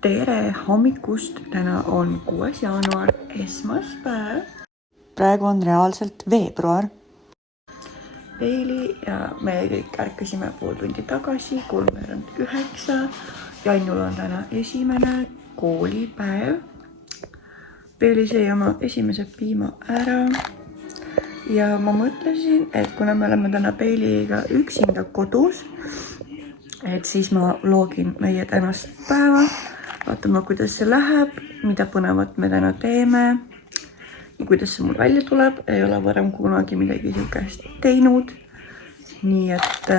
Tere hommikust, täna on 6. jaanuar, esmaspäev. Praegu on reaalselt veebruar. Peili ja me kõik ärkasime pool tundi tagasi, 8:30. Jannul on täna esimene koolipäev. Peili sõi oma esimese piima ära. Ja ma mõtlesin, et kuna me oleme täna Peiliga üksinda kodus, et siis ma loogin meie tänast päeva. Vaatame, kuidas see läheb, mida põnevat me täna teeme ja kuidas see mul välja tuleb. Ei ole varem kunagi midagi siukest teinud. Nii et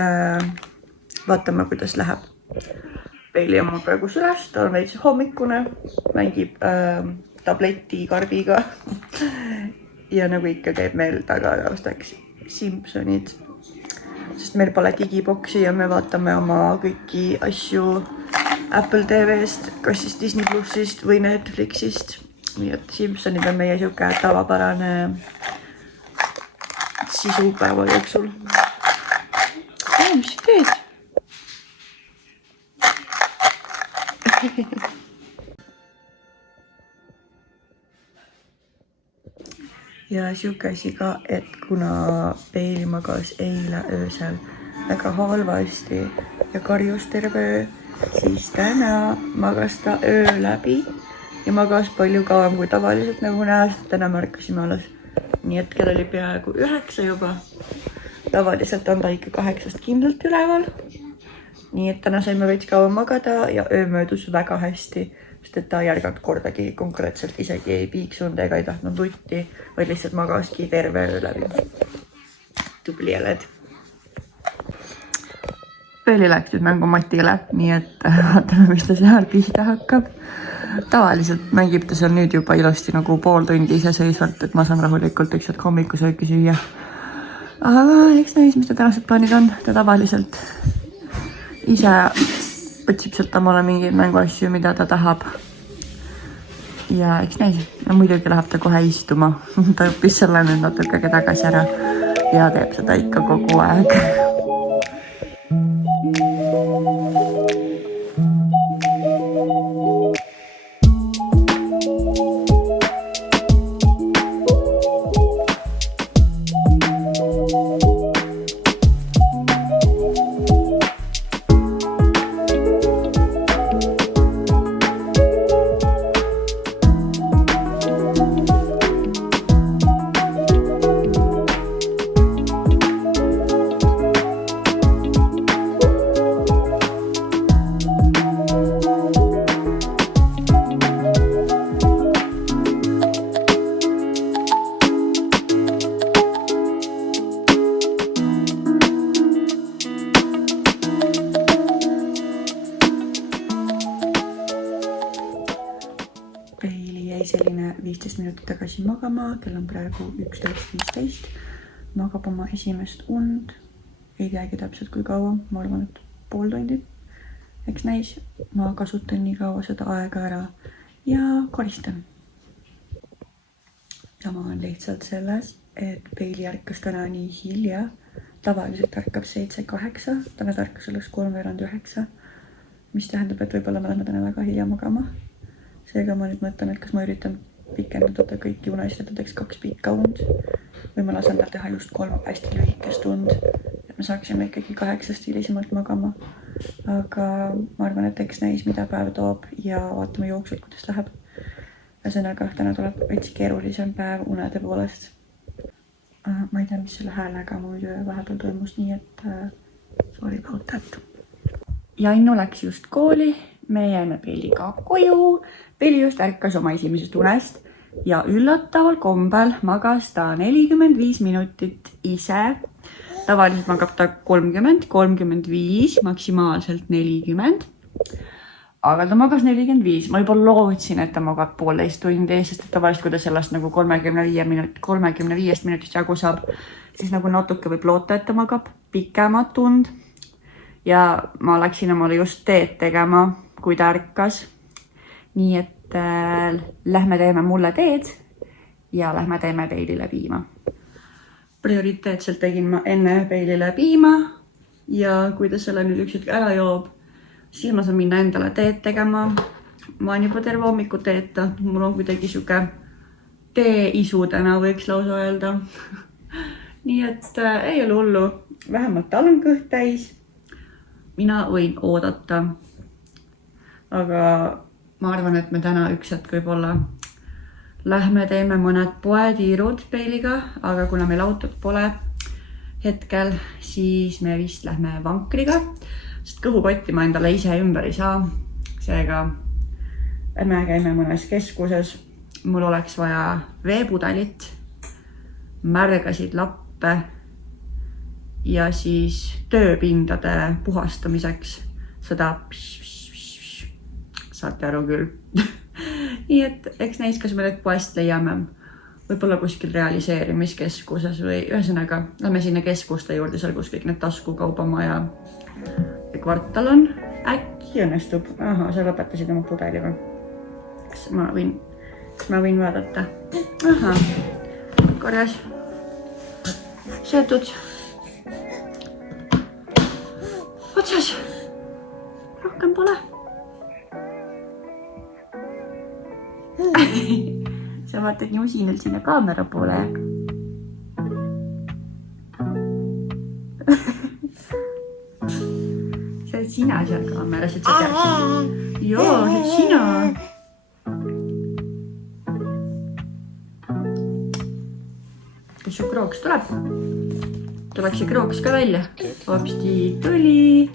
vaatame, kuidas läheb. Peili on mul praegu süles, ta on veits hommikune, mängib tableti karbiga ja nagu ikka käib meil taga ostaks Simpsonid, sest meil pole digiboksi ja me vaatame oma kõiki asju Apple TV-st, kas siis Disney Plusist või Netflixist. Nii et Simpsonid on meie siuke tavapärane sisu päeva jooksul. Mis sa teed? Ja siuke asi ka, et kuna Peili magas eile öösel väga halvasti ja karjus terve öö, siis täna magas ta öö läbi ja magas palju kauem kui tavaliselt, nagu näes. Täna märkasime alles, nii et kell oli peaaegu 9 juba. Tavaliselt on ta ikka 8 kindlalt üleval. Nii et täna saime veits kauem magada ja öö möödus väga hästi, sest et ta järganud kordagi konkreetselt isegi ei piiksunud ega ei tahtnud lutti, vaid lihtsalt magaski terve öö läbi. Tubli oled. Peili läks nüüd mängumatile, nii et vaatame, mis ta seal pihta hakkab. Tavaliselt mängib ta seal nüüd juba ilusti nagu pool tundi iseseisvalt, et ma saan rahulikult üks hetk hommikusööki süüa. Aga eks näis, mis ta tänased plaanid on. Ta tavaliselt ise otsib sealt omale mingeid mänguasju, mida ta tahab. Ja eks näis, ja muidugi läheb ta kohe istuma. Ta õppis selle nüüd natukegi tagasi ära ja teeb seda ikka kogu aeg. Selline 15 minutit tagasi magama, kell on praegu 11:15. Magab oma esimest und. Ei teagi täpselt kui kaua, ma arvan, et pool tundi. Eks näis, ma kasutan nii kaua seda aega ära ja koristan. Sama on lihtsalt selles, et Peili ärkas täna nii hilja. Tavaliselt ärkab 7:08, täna ärkas alles 8:30, mis tähendab, et võib-olla me lähme täna väga hilja magama. Seega ma nüüd mõtlen, et kas ma üritan pikendada kõiki unest, et ta teeks 2 pikka und või ma lasen tal teha just 3 hästi lühikest und, et me saaksime ikkagi 8 hilisemalt magama. Aga ma arvan, et eks näis, mida päev toob ja vaatame jooksvalt, kuidas läheb. Ühesõnaga, täna tuleb veits keerulisem päev unede poolest. Ma ei tea, mis selle häälega muidu vahepeal toimus, nii et sorry about that. Jannu läks just kooli. Me jäime Peiliga koju. Peili just ärkas oma esimesest unest ja üllataval kombel magas ta 45 minutit ise. Tavaliselt magab ta 30, 35, maksimaalselt 40. Aga ta magas 45. Ma juba lootsin, et ta magab 1,5 tundi, sest et tavaliselt, kui ta sellest nagu 35 minutist jagu saab, siis nagu natuke võib loota, et ta magab pikemat tund. Ja ma läksin omale just teed tegema, kui ta ärkas. Nii et lähme teeme mulle teed ja lähme teeme Peilile piima. Prioriteetselt tegin ma enne Peilile piima ja kui ta selle nüüd üks hetk ära joob, siis ma saan minna endale teed tegema. ma olen juba terve hommiku teeta, mul on kuidagi siuke teeisu täna võiks lausa öelda. Nii et ei ole hullu, vähemalt tal on kõht täis. Mina võin oodata. Aga ma arvan, et me täna üks hetk võib-olla lähme teeme mõned poetiirud Peiliga, aga kuna meil autot pole hetkel, siis me vist lähme vankriga, sest kõhukotti ma endale ise ümber ei saa. Seega me käime mõnes keskuses. Mul oleks vaja veepudelit, märgasid lappe ja siis tööpindade puhastamiseks seda saate aru küll. Nii et eks näis, kas me need poest leiame võib-olla kuskil realiseerimiskeskuses või ühesõnaga lähme sinna keskuste juurde, seal kus kõik need taskukaubamaja ja kvartal on. Äkki õnnestub. Aha, sa lõpetasid oma pudeli või? Kas ma võin vaadata? Aha, korras. Seotud. Otsas. Rohkem pole. Sa vaatad nii usinalt sinna kaamera poole. See oled sina seal kaameras, et sa tead. Joo, see oled sina. Kas su krooks tuleb? Tuleks see krooks ka välja. Hopsti tuli.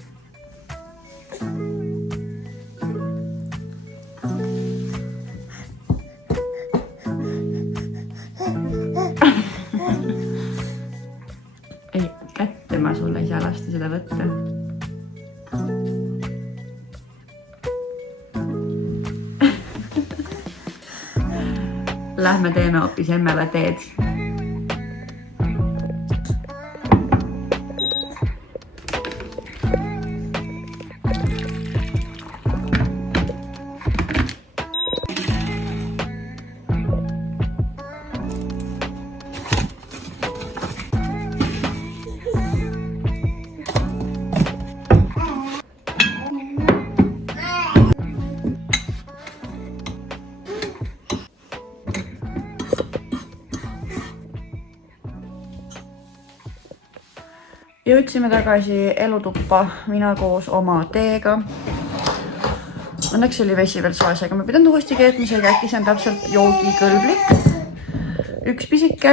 Ei, kätte ma sulle ei saa lasta seda võtta. Lähme teeme hoopis emmele teed. Jõudsime tagasi elutuppa, mina koos oma teega. Õnneks oli vesi veel soes, aga ma pidan uuesti keetmisega, äkki see on täpselt joogikõlblik. Üks pisike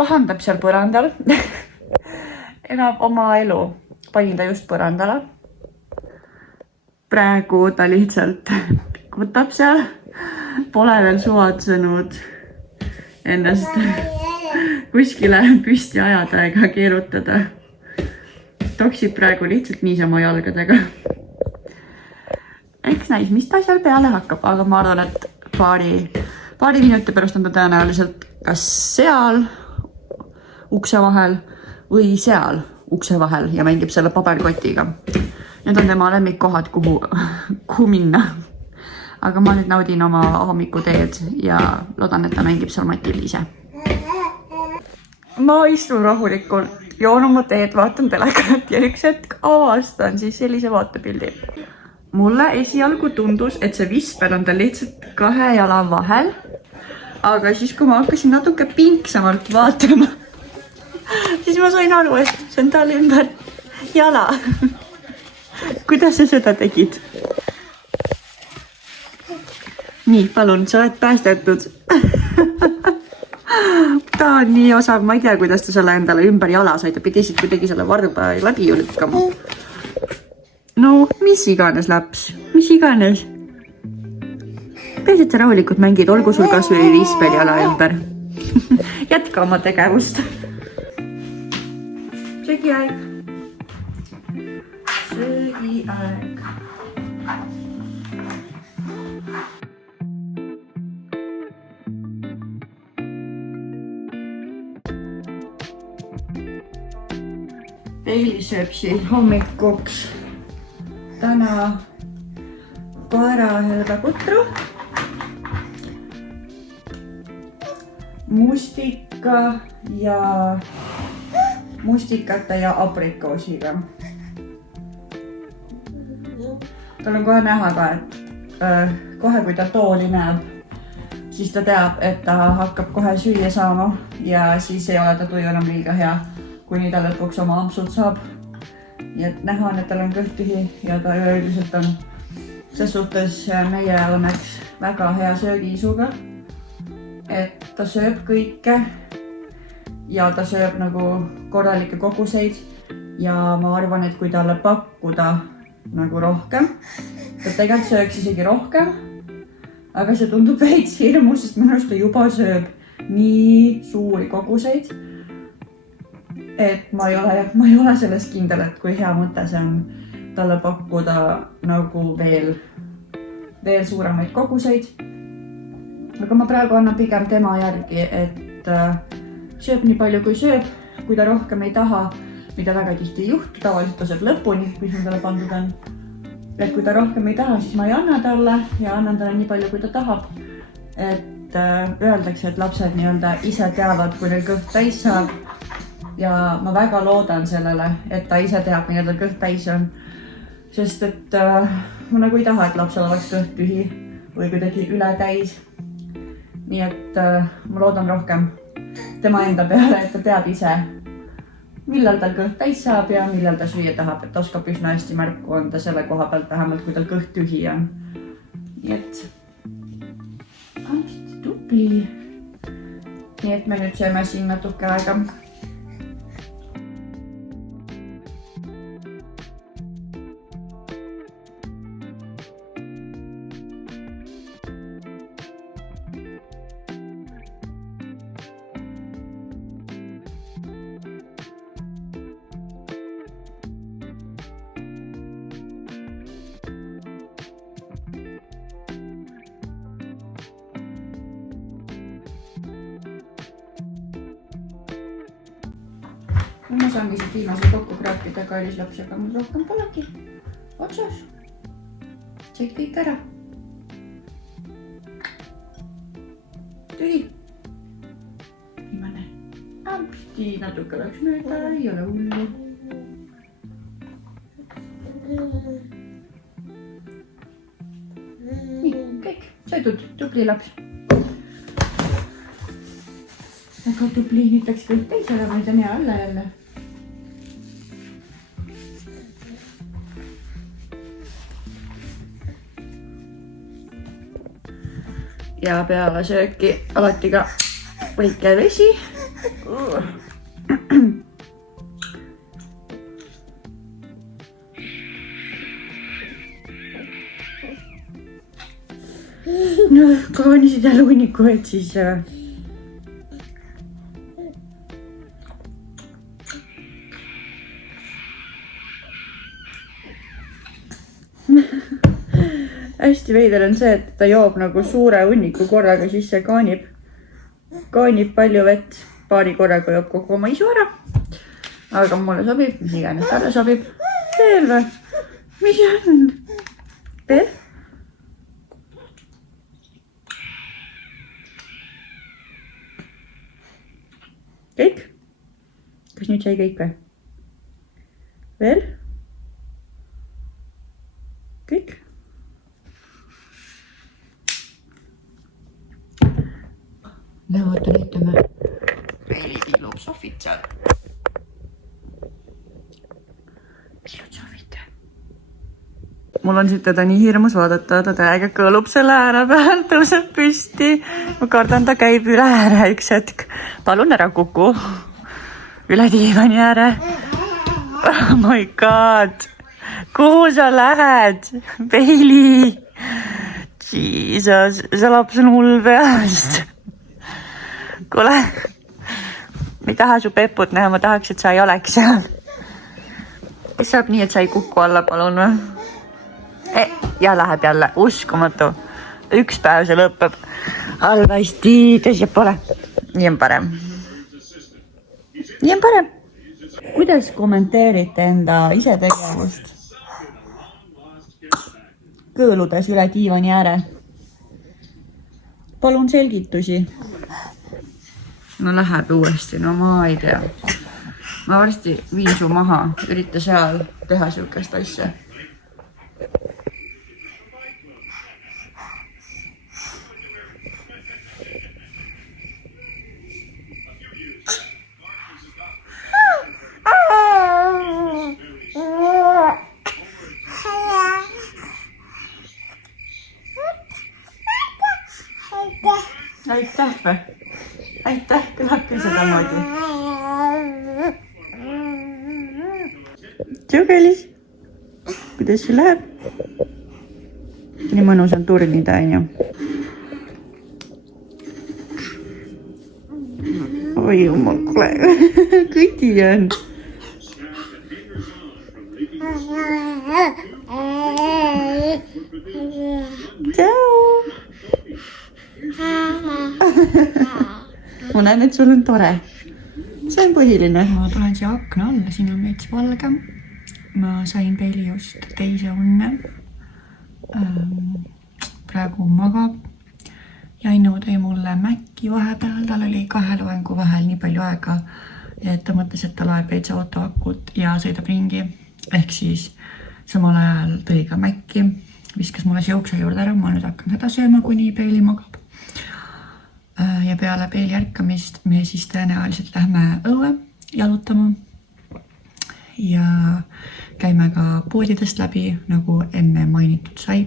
pahandab seal põrandal. Elab oma elu. Panin ta just põrandale. Praegu ta lihtsalt võtab seal. Pole veel suvatsenud ennast kuskile püsti ajada ega keerutada. Toksib praegu lihtsalt niisama jalgadega. Eks näis, mis ta seal peale hakkab, aga ma arvan, et paari minuti pärast on ta tõenäoliselt kas seal ukse vahel või seal ukse vahel ja mängib selle paberkotiga. Need on tema lemmikkohad, kuhu minna. Aga ma nüüd naudin oma hommikuteed ja loodan, et ta mängib seal matil ise. Ma istun rahulikult, joon oma teed, vaatan telekat ja üks hetk avastan siis sellise vaatepildi. Mulle esialgu tundus, et see visper on tal lihtsalt 2 jala vahel, aga siis kui ma hakkasin natuke pinksamalt vaatama, siis ma sain aru, et see on tal ümber jala. Kuidas sa seda tegid? Nii, palun, sa oled päästetud. Ta on nii osav, ma ei tea, kuidas ta selle endale ümber jala sai, ta pidisid kuidagi selle varba läbi lükkama. No, mis iganes laps, mis iganes. Peasid sa rahulikult mängid, olgu sul kas või visper jala ümber. Jätka oma tegevust. Söögiaeg. Söögiaeg. Peili sööb siin hommikuks täna koerahelbeputru, mustikate ja aprikoosiga. Tal on kohe näha ka, et kohe kui ta tooli näeb, siis ta teab, et ta hakkab kohe süüa saama ja siis ei ole ta tuju enam liiga hea, kuni ta lõpuks oma ampsud saab. Nii et näha on, et tal on kõht tühi ja ta üleüldiselt on ses suhtes meie õnneks väga hea söögiisuga, et ta sööb kõike ja ta sööb nagu korralikke koguseid ja ma arvan, et kui talle pakkuda nagu rohkem, ta tegelikult sööks isegi rohkem, aga see tundub veits hirmus, sest minu arust ta juba sööb nii suuri koguseid, et ma ei ole selles kindel, et kui hea mõte see on talle pakkuda nagu veel suuremaid koguseid. Aga ma praegu annan pigem tema järgi, et sööb nii palju kui sööb, kui ta rohkem ei taha, mida väga tihti ei juhtu, tavaliselt ta sööb lõpuni, mis mul talle pandud on. Et kui ta rohkem ei taha, siis ma ei anna talle ja annan talle nii palju, kui ta tahab. Et öeldakse, et lapsed nii-öelda ise teavad, kui neil kõht täis saab. Ja ma väga loodan sellele, et ta ise teab, mida tal kõht täis on. Sest et ma nagu ei taha, et lapsel oleks kõht tühi või kuidagi üle täis. Nii et ma loodan rohkem tema enda peale, et ta teab ise, millal tal kõht täis saab ja millal ta süüa tahab, et oskab üsna hästi märku anda selle koha pealt vähemalt, kui tal kõht tühi on. Nii et hästi tubli. Nii et me nüüd sööme siin natuke aega. Ma saangi siit viimase kokku kraapida kaelislaps, aga mul rohkem polegi. Otsas. Said kõik ära. Tühi. Viimane. Ampsti, natuke läks mööda, ei ole hullu. Nii, kõik. Söödud, tubli laps. Väga tubli, nüüd läks kõik teisele, ma ei tea hea alla jälle. Ja peale sööki alati ka väike vesi. No, kaanisid jälle hunniku, et siis hästi veider on see, et ta joob nagu suure hunniku korraga, siis see kaanib palju vett, paari korraga joob kogu oma isu ära. Aga mulle sobib, mis iganes talle sobib. Veel või? Mis on? Veel? Kõik? Kas nüüd sai kõik või? Veel? Kõik? No, vaata näitame. Veeligi ilusofid seal. Ilusofid. Mul on siit teda nii hirmus vaadata, ta täiega kõõlub selle ääre peal, tõuseb püsti. Ma kardan, ta käib üle ääre üks hetk. Palun ära kuku. Üle diivani ääre. Oh my god. Kuhu sa lähed? Bailey. Jesus, see laps on hull peast. Kuule, ma ei taha su peput näha, ma tahaks, et sa ei oleks seal. Kes saab nii, et sa ei kuku alla, palun või? Ja läheb jälle, uskumatu. Üks päev see lõpeb. Halvasti, tõsjab pole. Nii on parem. Nii on parem. Kuidas kommenteerite enda isetegevust? Kõõludes üle diivani ääre. Palun selgitusi. No läheb uuesti, no ma ei tea. Ma varsti viin su maha, ürita seal teha siukest asja. tšau, kallis. Kuidas sul läheb? Nii mõnus on turnida, on ju. Oi jumal, kuule. Kõti on. Tšau. Ma näen, et sul on tore. See on põhiline. Ma tulen siia akna alla, siin on veits valge. Ma sain Peili just teise unne. Praegu magab. Jainu tõi mulle Mäkki vahepeal. Tal oli 2 loengu vahel nii palju aega, et ta mõtles, et ta loeb veits autoakut ja sõidab ringi. Ehk siis samal ajal tõi ka Mäkki. Viskas mulle siukse juurde ära. Ma nüüd hakkan seda sööma, kuni Peili magab. Ja peale Peili ärkamist me siis tõenäoliselt lähme õue jalutama ja käime ka poodidest läbi, nagu enne mainitud sai.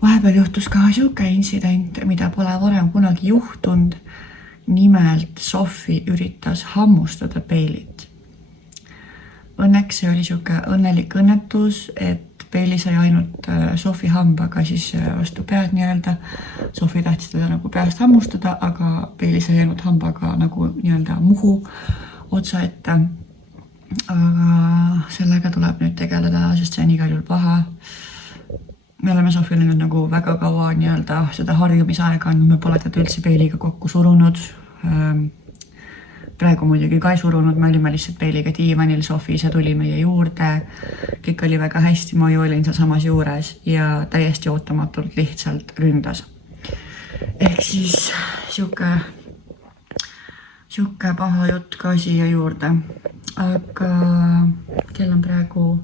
Vahepeal juhtus ka siuke intsident, mida pole varem kunagi juhtunud. Nimelt Sofi üritas hammustada Peilit. Õnneks see oli siuke õnnelik õnnetus, et Peili sai ainult Sofi hambaga siis vastu pead nii-öelda. Sofi tahtis teda nagu peast hammustada, aga Peili sai ainult hambaga nagu nii-öelda muhu otsa ette. Aga sellega tuleb nüüd tegeleda, sest see on igal juhul paha. Me oleme Sofile nüüd nagu väga kaua nii-öelda seda harjumisaega andnud, me pole teda üldse Peiliga kokku surunud. Praegu muidugi ka ei surunud, me olime lihtsalt Peiliga diivanil, Sofi ise tuli meie juurde. Kõik oli väga hästi, ma ju olin seal samas juures ja täiesti ootamatult lihtsalt ründas. Ehk siis siuke paha jutt ka siia juurde. Aga kell on praegu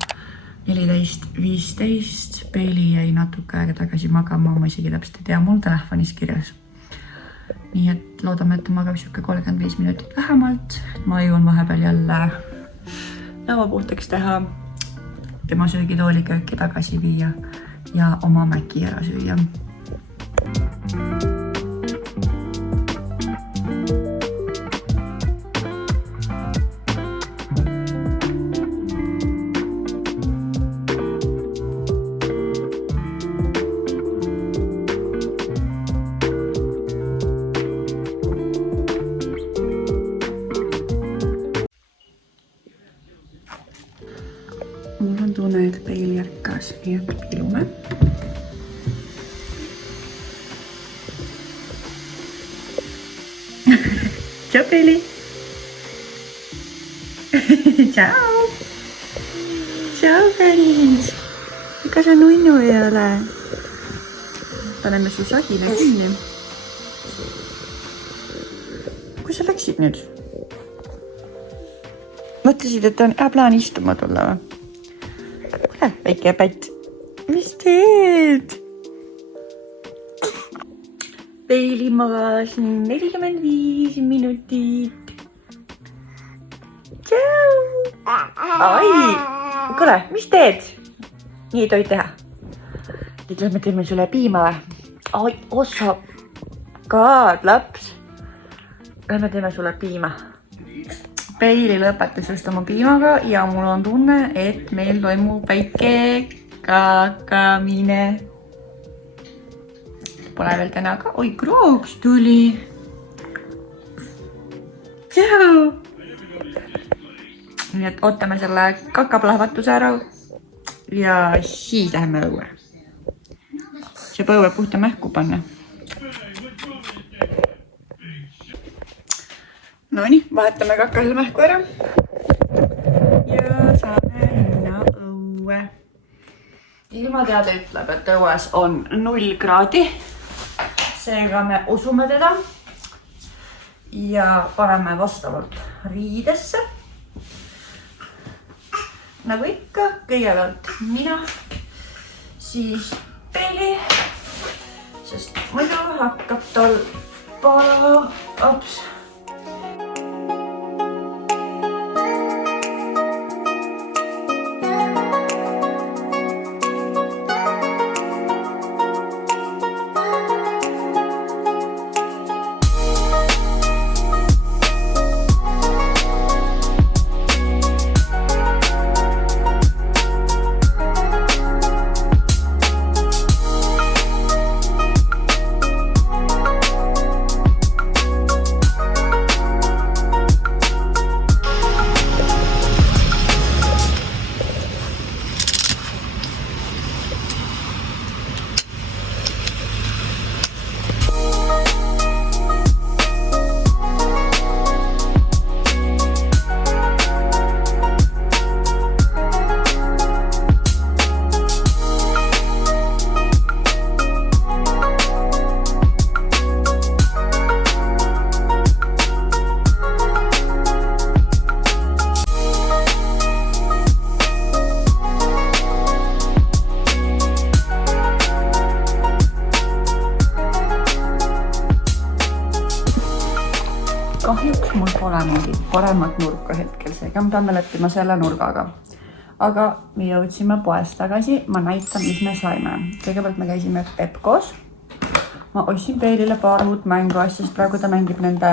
14.15. Peili jäi natuke aega tagasi magama, ma isegi täpselt ei tea, mul telefonis kirjas. Nii et loodame, et ta magab siuke 35 minutit vähemalt. Ma jõuan vahepeal jälle laua puhtaks teha, tema söögitooli kööki tagasi viia ja oma Mäki ära süüa. Mul on tunne, et Peili ärkas, nii et pilume. Tšau, Peili! Tšau! Tšau, kallis! Ega sa nunnu ei ole? Paneme su sahile kinni. Kus sa läksid nüüd? Mõtlesid, et on hea plaan istuma tulla või? Väike pätt. Mis teed? Peili magas 45 minutit. Tšau! Ai! Kuule, mis teed? Nii ei tohi teha. Nüüd lähme teeme sulle piima või? Ai, ossa. Kaad, laps. Lähme teeme sulle piima. Peili lõpetas just oma piimaga ja mul on tunne, et meil toimub väike kakamine. Pole veel täna ka. Oi, krooks tuli. Tšau! Nii et ootame selle kakaplahvatuse ära ja siis läheme õue. See põue puhta mähku panna. No nii, vahetame kakasel mähku ära ja saame minna õue. Ilmateade ütleb, et õues on 0 kraadi. Seega me usume teda ja paneme vastavalt riidesse. Nagu ikka, kõigepealt mina, siis Peili, sest muidu hakkab tal ops. mingit paremat nurka hetkel, seega me peame leppima selle nurgaga. Aga me jõudsime poest tagasi, ma näitan, mis me saime. Kõigepealt me käisime Pepkos. Ma ostsin Peelile paar uut mänguasja, sest praegu ta mängib nende,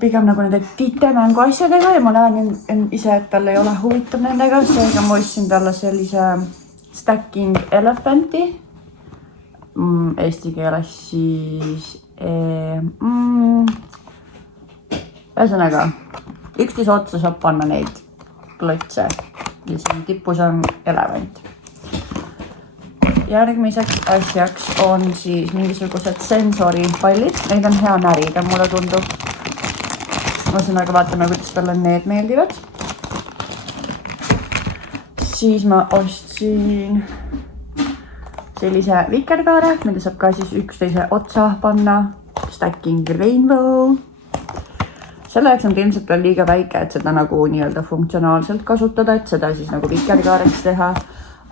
pigem nagu nende tite mänguasjadega ja ma näen ise, et tal ei ole huvitav nendega, seega ma ostsin talle sellise Stacking Elephanti. Eesti keeles siis ühesõnaga, üksteise otsa saab panna neid klotse ja siin tipus on elevant. Järgmiseks asjaks on siis mingisugused sensoripallid, neid on hea närida, mulle tundub. Ühesõnaga vaatame, kuidas talle need meeldivad. Siis ma ostsin sellise vikerkaare, mida saab ka siis üksteise otsa panna. Stacking Rainbow. Selle jaoks on ilmselt veel liiga väike, et seda nagu nii-öelda funktsionaalselt kasutada, et seda siis nagu vikerkaareks teha.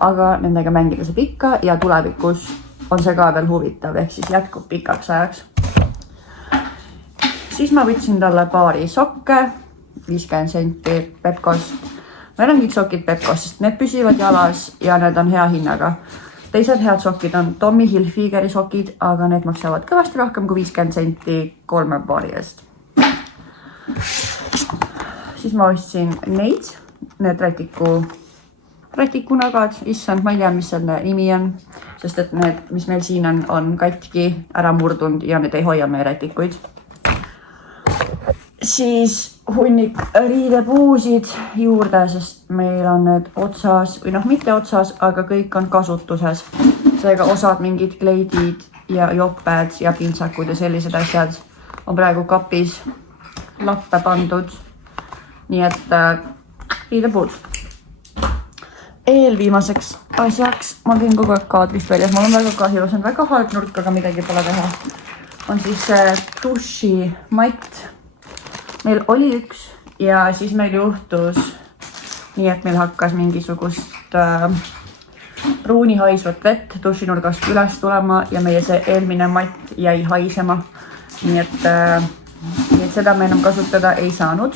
Aga nendega mängida saab ikka ja tulevikus on see ka veel huvitav, ehk siis jätkub pikaks ajaks. Siis ma võtsin talle paari sokke, 50 senti Pepkos. Meil on kõik sokid Pepkos, sest need püsivad jalas ja need on hea hinnaga. Teised head sokid on Tommy Hilfigeri sokid, aga need maksavad kõvasti rohkem kui 50 senti 3 paari eest. Siis ma ostsin neid, need rätikunagad, issand, ma ei tea, mis selle nimi on, sest et need, mis meil siin on katki ära murdunud ja need ei hoia meie rätikuid. Siis hunnik riidepuusid juurde, sest meil on need otsas, või mitte otsas, aga kõik on kasutuses. Seega osad mingid kleidid ja joped ja pintsakud ja sellised asjad on praegu kapis lappe pandud. Nii et riidepuud. Eelviimaseks asjaks, ma teen kogu aeg kaadrist väljas, mul on väga kahju, see on väga halb nurk, aga midagi pole teha. On siis dušimatt. Meil oli üks ja siis meil juhtus nii, et meil hakkas mingisugust pruuni haisvat vett dušinurgast üles tulema ja meie see eelmine matt jäi haisema. Nii et seda me enam kasutada ei saanud.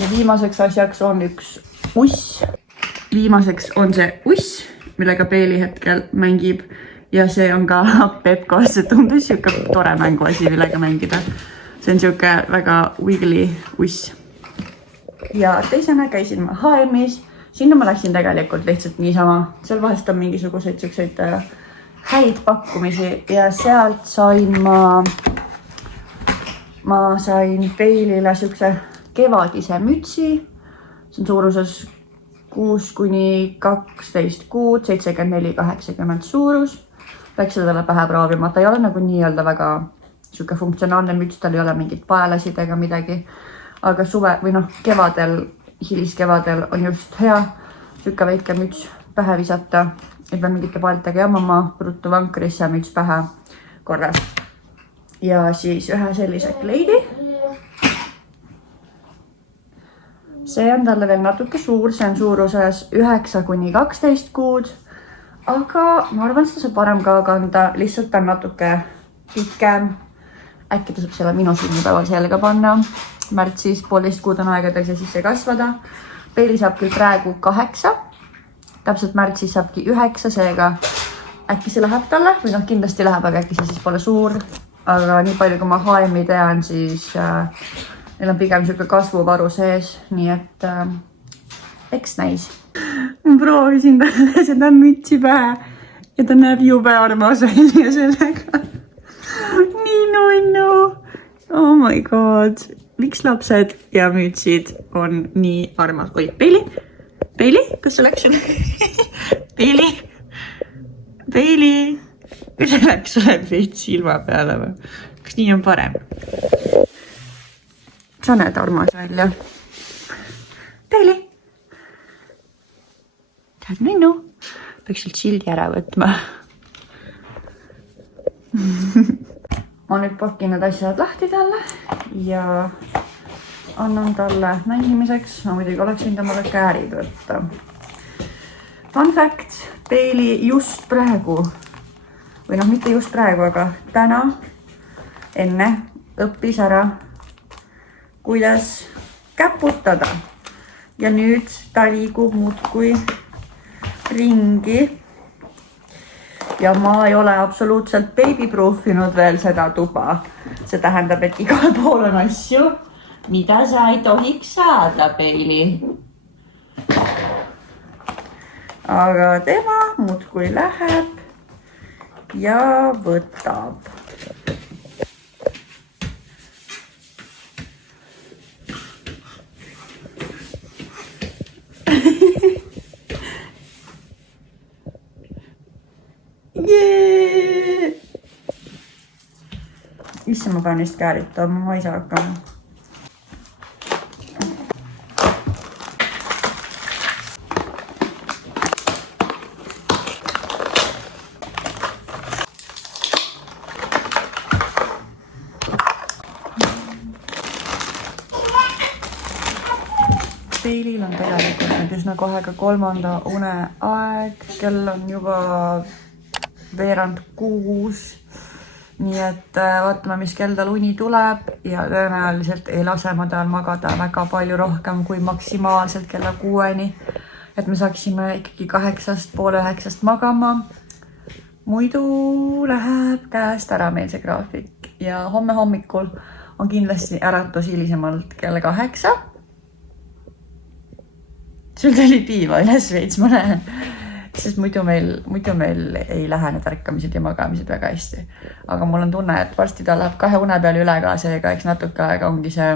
Ja viimaseks asjaks on üks uss. Viimaseks on see uss, millega Peeli hetkel mängib ja see on ka Pepkos, see tundus siuke tore mänguasi, millega mängida. See on siuke väga wiggly uss. Ja teisena käisin ma H&M-is. Sinna ma läksin tegelikult lihtsalt niisama. Seal vahest on mingisuguseid siukseid häid pakkumisi ja sealt sain ma sain Peelile siukse kevadise mütsi. See on suuruses 6-12 kuud, 74-80 suurus. Läks seda talle pähe proovima. Ta ei ole nagu nii-öelda väga siuke funktsionaalne müts, tal ei ole mingit paelasid ega midagi. Aga suve või kevadel, hiliskevadel on just hea siuke väike müts pähe visata. Et pean mingite paeltega jamama, ruttu vankrisse müts pähe korras. Ja siis ühe sellise kleidi. See on talle veel natuke suur, see on suuruses 9-12 kuud. Aga ma arvan, seda saab parem ka kanda, lihtsalt ta on natuke pikem. Äkki ta saab selle minu sünnipäeval selga panna. Märtsis 1,5 kuud on aega tal see sisse kasvada. Peeli saab küll praegu 8. Täpselt märtsis saabki 9, seega äkki see läheb talle. Või kindlasti läheb, aga äkki see siis pole suur. Aga nii palju kui ma H&M-i tean, siis neil on pigem siuke kasvuvaru sees. Nii et eks näis. Ma proovisin talle seda mütsi pähe ja ta näeb jube armas välja sellega. Nii nunnu. Oh my god. Miks lapsed ja mütsid on nii armas? Oi, Peeli? Peeli? Kas see läks? Peeli? Peeli? Kas see läks sulle veits silma peale või? Kas nii on parem? Sa näed armas välja. Peeli? Tead nunnu? Peaks sealt sildi ära võtma. Ma nüüd pakin need asjad lahti talle ja annan talle mängimiseks. Ma muidugi oleksin temale käärid võtta. Fun fact, Peeli just praegu, või mitte just praegu, aga täna enne õppis ära kuidas käputada. Ja nüüd ta liigub muudkui ringi. Ja ma ei ole absoluutselt babyproofinud veel seda tuba. See tähendab, et igal pool on asju, mida sa ei tohiks saada, Bailey. Aga tema muudkui läheb ja võtab. Issa ma pean neist kääritama, ma ei saa hakkama. Bailey'l on tegelikult nüüd üsna kohe ka 3. une aeg. Kell on juba 5:45. Nii et vaatame, mis kell tal uni tuleb ja tõenäoliselt ei lase ma tal magada väga palju rohkem kui maksimaalselt kella 6-ni. Et me saaksime ikkagi 8:30 magama. Muidu läheb käest ära meil see graafik ja homme hommikul on kindlasti äratus hilisemalt kell 8. Sul tuli piiva üles veits, ma näen. Sest muidu meil ei lähe need ärkamised ja magamised väga hästi. Aga mul on tunne, et varsti ta läheb 2 une peale üle ka seega, eks natuke aega ongi see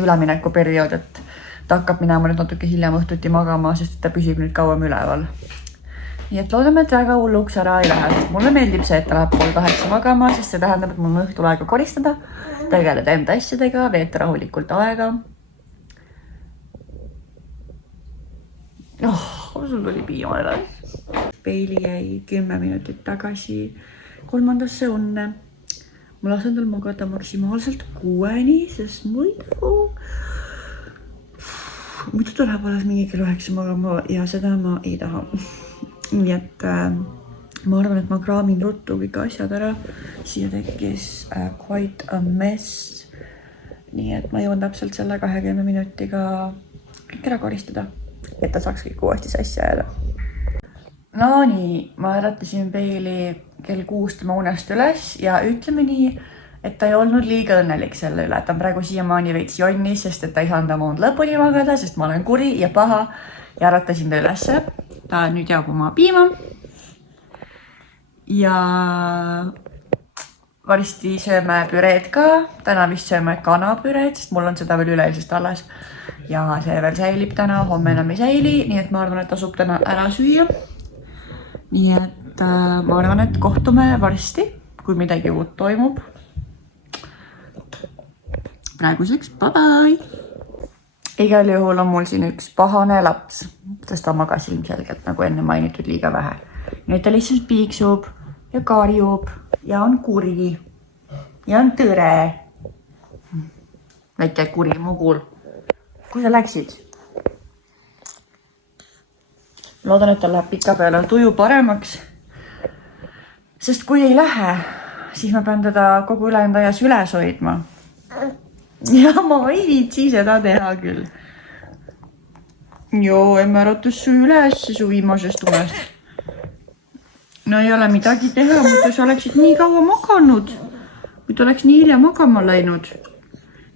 üleminekuperiood, et ta hakkab minema nüüd natuke hiljem õhtuti magama, sest ta püsib nüüd kauem üleval. Nii et loodame, et väga hulluks ära ei lähe, sest mulle meeldib see, et ta läheb 7:30 magama, sest see tähendab, et mul on õhtul aega koristada, tegeleda enda asjadega, veeta rahulikult aega. Sul tuli piima üles. Bailey jäi 10 minutit tagasi 3. unne. Ma lasen tal magada maksimaalselt 6-ni, sest muidu ta läheb alles mingi kell 9 magama ja seda ma ei taha. Nii et ma arvan, et ma kraamin ruttu kõik asjad ära. Siia tekkis quite a mess. Nii et ma jõuan täpselt selle 20 minutiga kõik ära koristada, et ta saaks kõik uuesti sassi ajada. No nii, ma äratasin Bailey kell 6 tema unest üles ja ütleme nii, et ta ei olnud liiga õnnelik selle üle. Ta on praegu siiamaani veits jonnis, sest et ta ei saanud oma und lõpuni magada, sest ma olen kuri ja paha ja äratasin ta ülesse. Ta nüüd jaob oma piima ja varsti sööme püreed ka. Täna vist sööme kanapüreed, sest mul on seda veel üleeilsest alles ja see veel säilib täna, homme enam ei säili, nii et ma arvan, et tasub täna ära süüa. Nii et ma arvan, et kohtume varsti, kui midagi uut toimub. Praeguseks, bye-bye! Igal juhul on mul siin üks pahane laps, sest ta magas ilmselgelt, nagu enne mainitud, liiga vähe. Nüüd ta lihtsalt piiksub ja karjub ja on kuri ja on tõre. Väike kuri mugul. Kui sa läksid? Loodan, et tal läheb pika peale tuju paremaks. Sest kui ei lähe, siis ma pean teda kogu ülejäänud ajas üles hoidma. Ja ma ei viitsi seda teha küll. Joo, emme äratus su üles su viimasest unest. No ei ole midagi teha, muidu sa oleksid nii kaua maganud. Muidu oleks nii hilja magama läinud.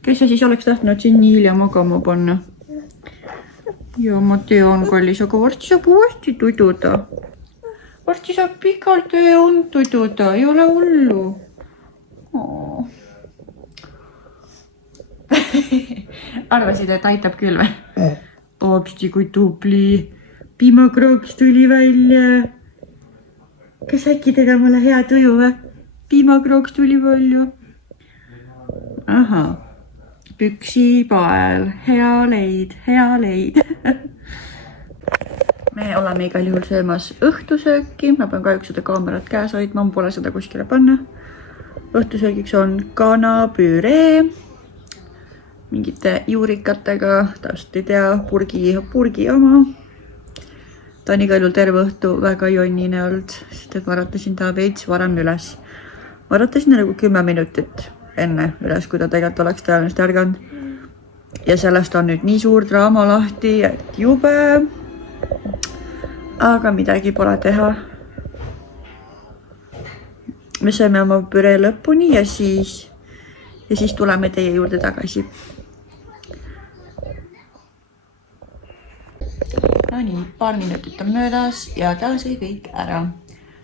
Kes sa siis oleks tahtnud siin nii hilja magama panna? Ja ma tean, kallis, aga varsti saab uuesti tududa. Varsti saab pikalt und tududa, ei ole hullu. Arvasid, et aitab küll või? Paapsti, kui tubli. Piimakrooks tuli välja. Kas äkki teda mulle hea tuju või? Piimakrooks tuli välja. Aha. Püksipael. Hea leid, hea leid. Me oleme igal juhul söömas õhtusööki. Ma pean kahjuks seda kaamerat käes hoidma, ma pole seda kuskile panna. Õhtusöögiks on kanapüree. Mingite juurikatega, täpselt ei tea, purgi oma. Ta on igal juhul terve õhtu väga jonnine olnud, sest et ma äratasin ta veits varem üles. Ma äratasin nagu 10 minutit enne üles, kui ta tegelikult oleks tõenäoliselt ärganud. ja sellest on nüüd nii suur draama lahti, et jube. Aga midagi pole teha. Me saime oma püree lõpuni ja siis tuleme teie juurde tagasi. No nii, paar minutit on möödas ja ta sai kõik ära.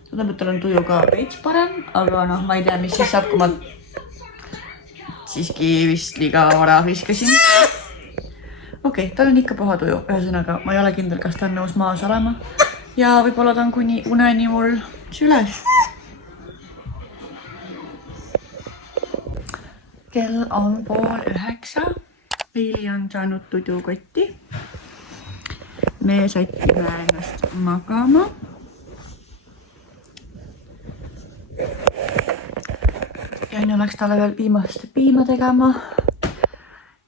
Tundub, et tal on tuju ka veits parem, aga noh, ma ei tea, mis siis saab, kui ma siiski vist liiga vara viskasin. Okei, tal on ikka paha tuju. Ühesõnaga, ma ei ole kindel, kas ta on nõus maas olema. Ja võib-olla ta on kuni uneni mul süles. Kell on 8:30. Peili on saanud tudukotti. Me sättime ennast magama. Ja enne läks talle veel piima tegema.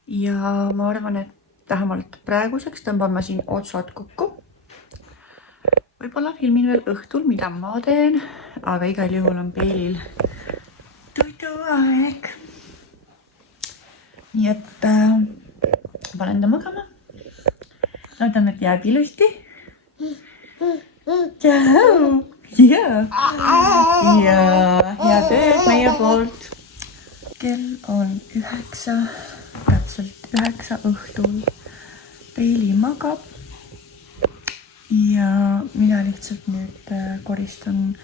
Ja ma arvan, et vähemalt praeguseks tõmban ma siin otsad kokku. Võib-olla filmin veel õhtul, mida ma teen, aga igal juhul on Peilil tuduaeg. Nii et panen ta magama. Loodan, et jääb ilusti. Tšau! Ja head ööd meie poolt. Kell on 9, täpselt 9 õhtul. Peili magab. Ja mina lihtsalt nüüd koristan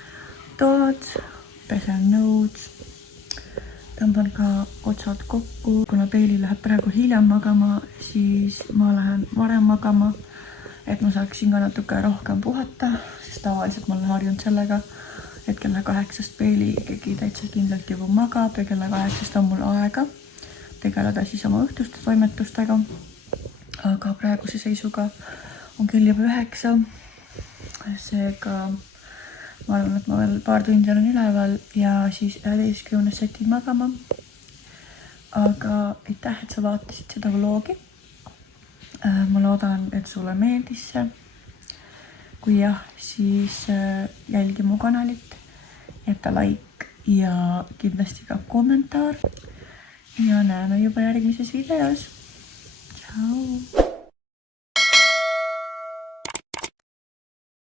toad, pesen nõud. Tõmban ka otsad kokku. Kuna Peili läheb praegu hiljem magama, siis ma lähen varem magama, et ma saaksin ka natuke rohkem puhata, sest tavaliselt ma olen harjunud sellega, et kella 8 Peili ikkagi täitsa kindlalt juba magab ja kella 8 on mul aega tegeleda siis oma õhtuste toimetustega. Aga praeguse seisuga on küll juba 9. Seega ma arvan, et ma veel paar tundi olen üleval ja siis 11 sätin magama. Aga aitäh, et sa vaatasid seda vloogi. Ma loodan, et sulle meeldis see. Kui jah, siis jälgi mu kanalit, jäta like ja kindlasti ka kommentaar. Ja näeme juba järgmises videos. Tšau!